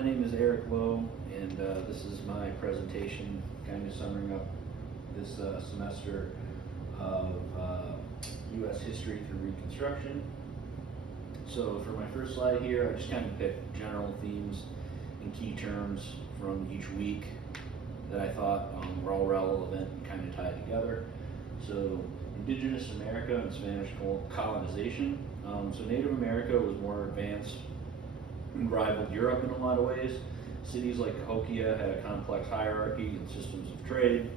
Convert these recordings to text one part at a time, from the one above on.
my name is Eric Lowe, and this is my presentation, kind of summing up this semester of U.S. history through Reconstruction. So for my first slide here, I just kind of picked general themes and key terms from each week that I thought were all relevant and kind of tied together. So Indigenous America and Spanish colonization. So Native America was more advanced and rivaled Europe in a lot of ways. Cities like Cahokia had a complex hierarchy and systems of trade.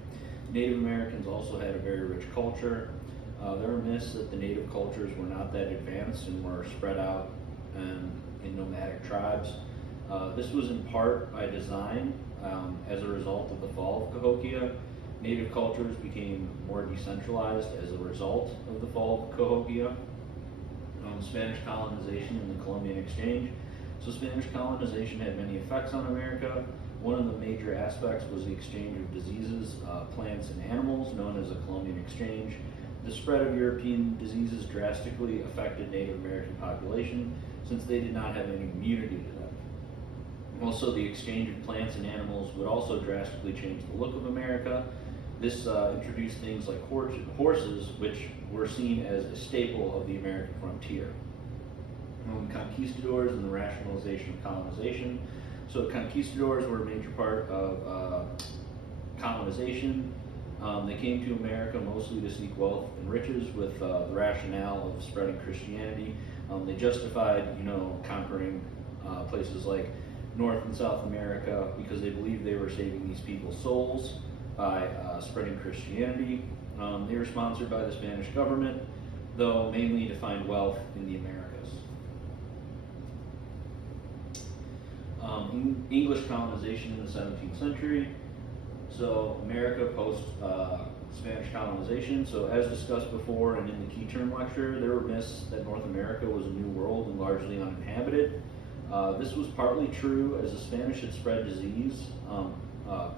Native Americans also had a very rich culture. There are myths that the native cultures were not that advanced and were spread out in nomadic tribes. This was in part by design. As a result of the fall of Cahokia, native cultures became more decentralized as a result of the fall of Cahokia. Spanish colonization and the Columbian Exchange. So Spanish colonization had many effects on America. One of the major aspects was the exchange of diseases, plants, and animals, known as a Columbian Exchange. The spread of European diseases drastically affected Native American population since they did not have any immunity to them. Also, the exchange of plants and animals would also drastically change the look of America. This introduced things like horses, which were seen as a staple of the American frontier. Conquistadors and the rationalization of colonization. So conquistadors were a major part of colonization. They came to America mostly to seek wealth and riches with the rationale of spreading Christianity. They justified, conquering places like North and South America because they believed they were saving these people's souls by spreading Christianity. They were sponsored by the Spanish government, though mainly to find wealth in the Americas. English colonization in the 17th century. So America post Spanish colonization. So as discussed before and in the key term lecture, there were myths that North America was a new world and largely uninhabited. This was partly true as the Spanish had spread disease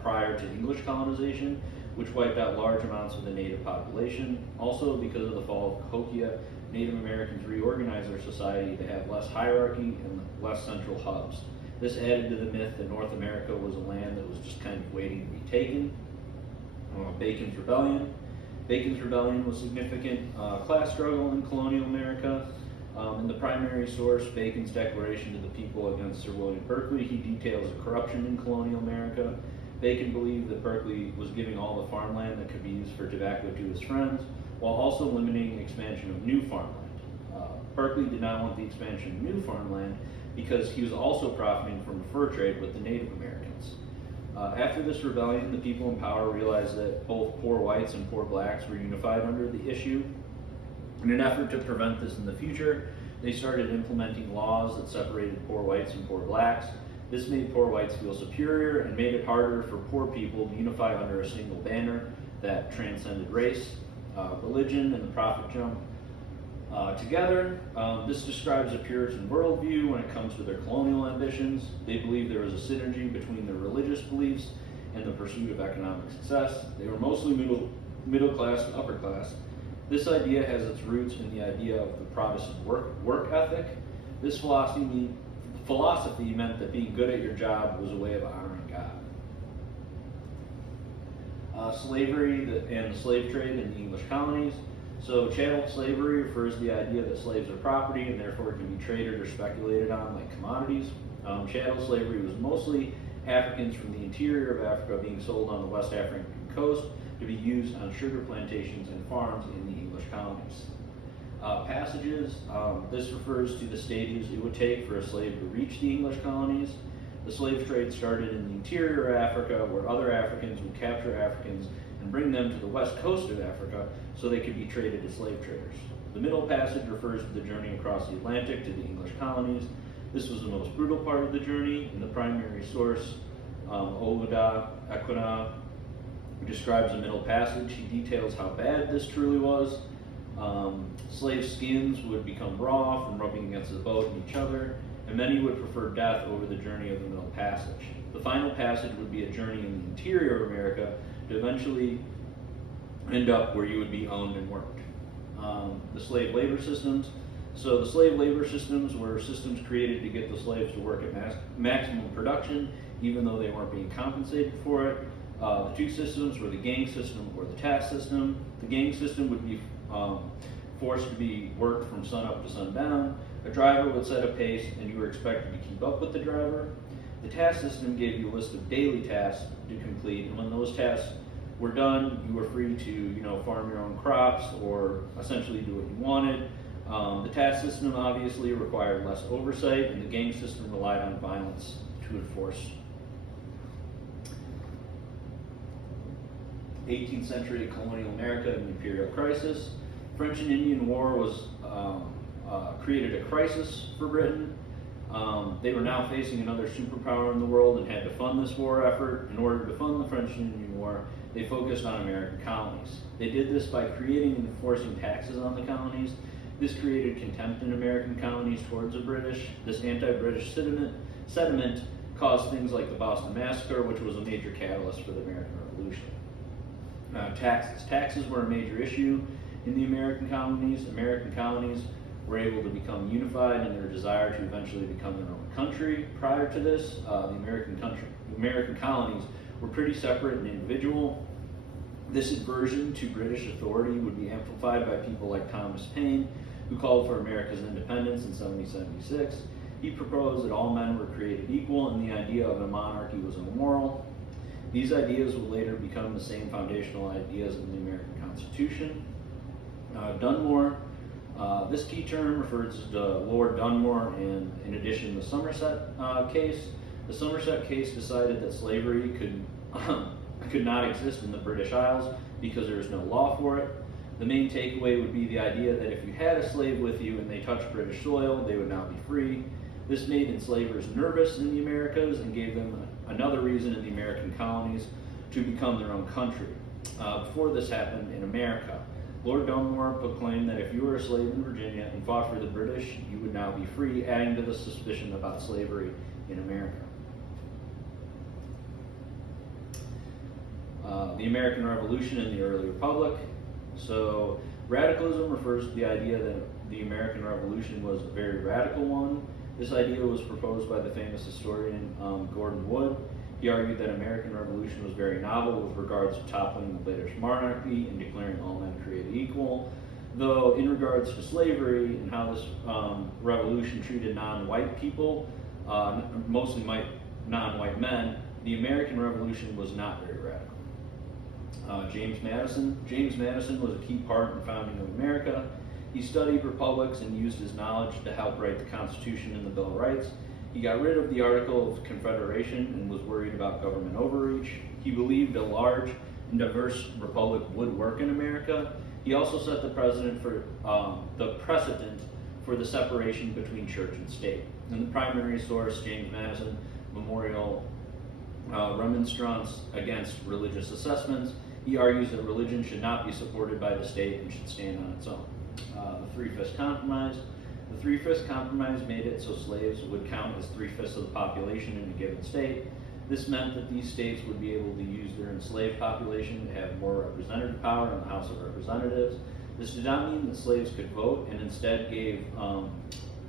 prior to English colonization, which wiped out large amounts of the native population. Also, because of the fall of Cahokia, Native Americans reorganized their society to have less hierarchy and less central hubs. This added to the myth that North America was a land that was just kind of waiting to be taken. Bacon's Rebellion. Bacon's Rebellion was a significant class struggle in colonial America. In the primary source, Bacon's Declaration to the People against Sir William Berkeley, he details the corruption in colonial America. Bacon believed that Berkeley was giving all the farmland that could be used for tobacco to his friends, while also limiting expansion of new farmland. Berkeley did not want the expansion of new farmland because he was also profiting from a fur trade with the Native Americans. After this rebellion, the people in power realized that both poor whites and poor blacks were unified under the issue. In an effort to prevent this in the future, they started implementing laws that separated poor whites and poor blacks. This made poor whites feel superior and made it harder for poor people to unify under a single banner that transcended race, religion, and the profit jump together. This describes a Puritan worldview when it comes to their colonial ambitions. They believed there was a synergy between their religious beliefs and the pursuit of economic success. They were mostly middle class and upper class. This idea has its roots in the idea of the Protestant work ethic. This philosophy meant that being good at your job was a way of honoring God. Slavery and the slave trade in the English colonies. So chattel slavery refers to the idea that slaves are property and therefore can be traded or speculated on like commodities. Chattel slavery was mostly Africans from the interior of Africa being sold on the West African coast to be used on sugar plantations and farms in the English colonies. Passages, this refers to the stages it would take for a slave to reach the English colonies. The slave trade started in the interior of Africa, where other Africans would capture Africans and bring them to the west coast of Africa so they could be traded as slave traders. The middle passage refers to the journey across the Atlantic to the English colonies. This was the most brutal part of the journey. In the primary source, Oluwada Ekwuna describes the middle passage. He details how bad this truly was. Slave skins would become raw from rubbing against the boat and each other, and many would prefer death over the journey of the middle passage. The final passage would be a journey in the interior of America to eventually end up where you would be owned and worked. The slave labor systems. So the slave labor systems were systems created to get the slaves to work at maximum production, even though they weren't being compensated for it. The two systems were the gang system or the task system. The gang system would be forced to be worked from sunup to sundown. A driver would set a pace and you were expected to keep up with the driver. The task system gave you a list of daily tasks to complete, and when those tasks were done, you were free to, farm your own crops or essentially do what you wanted. The task system obviously required less oversight, and the gang system relied on violence to enforce. 18th century colonial America and the imperial crisis. French and Indian War was created a crisis for Britain. They were now facing another superpower in the world and had to fund this war effort. In order to fund the French and Indian War, they focused on American colonies. They did this by creating and enforcing taxes on the colonies. This created contempt in American colonies towards the British. This anti-British sentiment caused things like the Boston Massacre, which was a major catalyst for the American Revolution. Taxes. Taxes were a major issue in the American colonies. American colonies were able to become unified in their desire to eventually become their own country. Prior to this, the American colonies were pretty separate and individual. This aversion to British authority would be amplified by people like Thomas Paine, who called for America's independence in 1776. He proposed that all men were created equal and the idea of a monarchy was immoral. These ideas would later become the same foundational ideas in the American Constitution. Dunmore. This key term refers to Lord Dunmore and, in addition, the Somerset case. The Somerset case decided that slavery could not exist in the British Isles because there was no law for it. The main takeaway would be the idea that if you had a slave with you and they touched British soil, they would now be free. This made enslavers nervous in the Americas and gave them another reason in the American colonies to become their own country. Before this happened in America, Lord Dunmore proclaimed that if you were a slave in Virginia and fought for the British, you would now be free, adding to the suspicion about slavery in America. The American Revolution and the early Republic. So radicalism refers to the idea that the American Revolution was a very radical one. This idea was proposed by the famous historian Gordon Wood. He argued that American Revolution was very novel with regards to toppling the British monarchy and declaring all men created equal. Though in regards to slavery and how this revolution treated non-white people, mostly non-white men, the American Revolution was not very radical. James Madison. James Madison was a key part in the founding of America. He studied republics and used his knowledge to help write the Constitution and the Bill of Rights. He got rid of the Article of Confederation and was worried about government overreach. He believed a large and diverse republic would work in America. He also set the precedent for the separation between church and state. In the primary source, James Madison Memorial Remonstrance Against Religious Assessments, he argues that religion should not be supported by the state and should stand on its own. The Three-Fifths Compromise. The Three-Fifths Compromise made it so slaves would count as 3/5 of the population in a given state. This meant that these states would be able to use their enslaved population to have more representative power in the House of Representatives. This did not mean that slaves could vote, and instead gave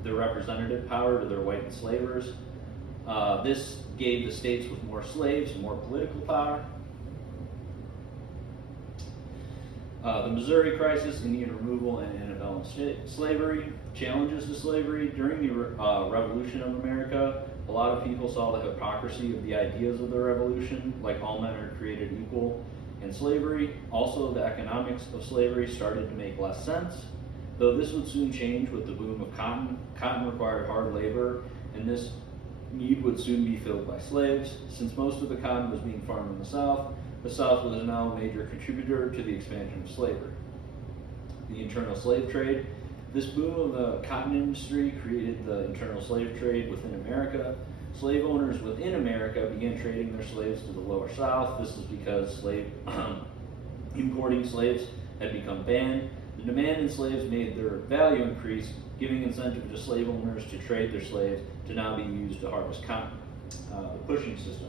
their representative power to their white enslavers. This gave the states with more slaves more political power. The Missouri Crisis, Indian removal, and antebellum slavery. Challenges to slavery. During the Revolution of America, a lot of people saw the hypocrisy of the ideas of the revolution, like all men are created equal, and slavery. Also, the economics of slavery started to make less sense, though this would soon change with the boom of cotton. Cotton required hard labor, and this need would soon be filled by slaves. Since most of the cotton was being farmed in the South was now a major contributor to the expansion of slavery. The internal slave trade. This boom of the cotton industry created the internal slave trade within America. Slave owners within America began trading their slaves to the lower South. This is because importing slaves had become banned. The demand in slaves made their value increase, giving incentive to slave owners to trade their slaves to now be used to harvest cotton. The pushing system.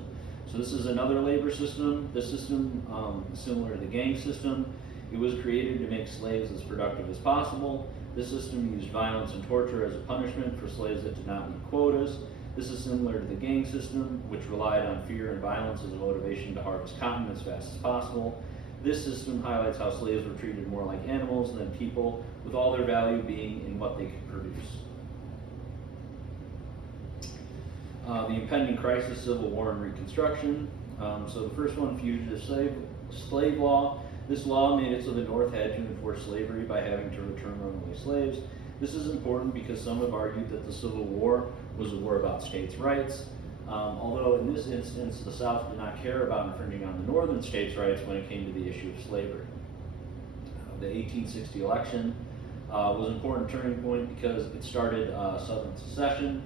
So this is another labor system. This system is similar to the gang system. It was created to make slaves as productive as possible. This system used violence and torture as a punishment for slaves that did not meet quotas. This is similar to the gang system, which relied on fear and violence as a motivation to harvest cotton as fast as possible. This system highlights how slaves were treated more like animals than people, with all their value being in what they could produce. The impending crisis, Civil War, and Reconstruction. So the first one, fugitive slave law. This law made it so the North had to enforce slavery by having to return runaway slaves. This is important because some have argued that the Civil War was a war about states' rights. Although in this instance, the South did not care about infringing on the Northern states' rights when it came to the issue of slavery. The 1860 election was an important turning point because it started Southern secession.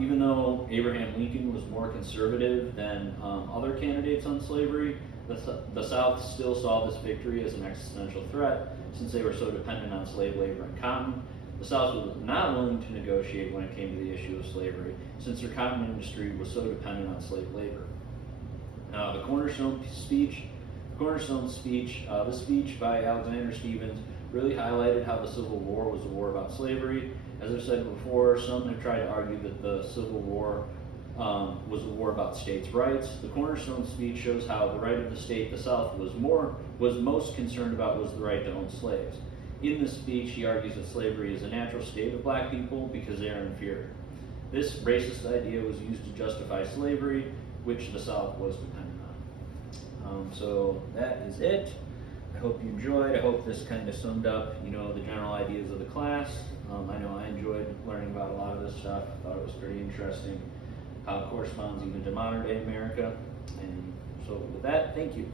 Even though Abraham Lincoln was more conservative than other candidates on slavery, the South still saw this victory as an existential threat since they were so dependent on slave labor and cotton. The South was not willing to negotiate when it came to the issue of slavery since their cotton industry was so dependent on slave labor. The Cornerstone speech. This speech by Alexander Stephens really highlighted how the Civil War was a war about slavery. As I've said before, some have tried to argue that the Civil War was a war about states' rights. The Cornerstone speech shows how the right of the state the South was most concerned about was the right to own slaves. In this speech, he argues that slavery is a natural state of black people because they are inferior. This racist idea was used to justify slavery, which the South was dependent on. So that is it. I hope you enjoyed. I hope this kind of summed up, the general ideas of the class. I know I enjoyed learning about a lot of this stuff. I thought it was pretty interesting how it corresponds even to modern day America. And so with that, thank you.